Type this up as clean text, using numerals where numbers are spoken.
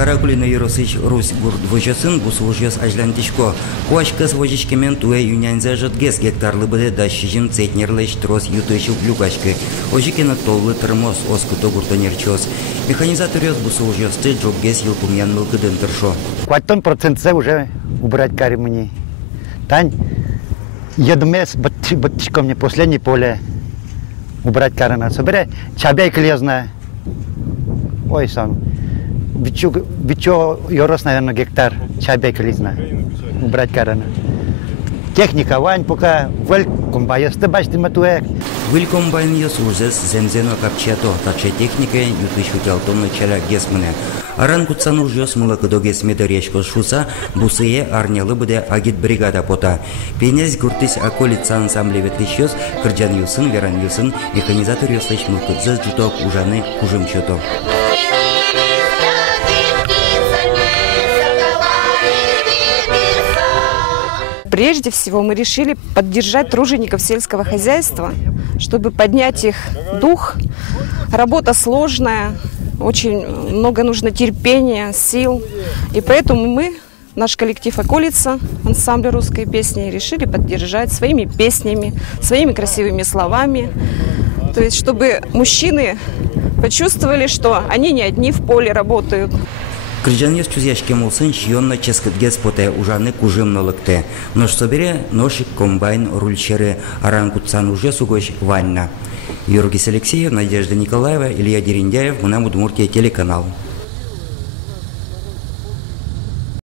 Каракулина Юросыч Русь Гурдвычасын бусулжес ажлантишко. Куачкас вожичкемен туэ юнянза жытгес гектарлы быде дащижим цетнерлыч трос ютышыл люкачкы. Ожикена толлы тырмос оскуто гуртонерчос. Механизаторёс бусулжесты джобгес юлпумян мылкыдын тыршо. Квартон процентсе уже убрать каримани. Тань, едмес батчиком мне последнее поле убрать карана. Собере чабей клезна. Ой, сам. Бичо yorос, наверное, гектар чабей клезна. Убрать карана. Техника вань пока вэль комбайс ты бачите матуэк. Вэль комбайн ёс узес земзено капчато, также техника ютыш утялтон начала гесмане. Аран кутсан ужёс мулакыдогес медоречко шуса бусые арнялы буде агит бригада пота. Пенез гуртыс околица ансамбле ветлищёс, кырджан юсын, веран юсын, механизатор ёслыч мылкыдзыз жуток ужаны кужым чото. Прежде всего мы решили поддержать тружеников сельского хозяйства, чтобы поднять их дух. Работа сложная, очень много нужно терпения, сил. И поэтому мы, наш коллектив «Околица», ансамбль русской песни, решили поддержать своими песнями, своими красивыми словами. То есть, чтобы мужчины почувствовали, что они не одни в поле работают. Кырджанес чузяшке молсын чьонна ческотгес поте ужаны кужымнолыкте. Нож собере ношик комбайн рульчеры арангутсан уже сугоч ванна. Юргис Алексеев, Надежда Николаева, Илья Дериндяев, Удмуртия телеканал.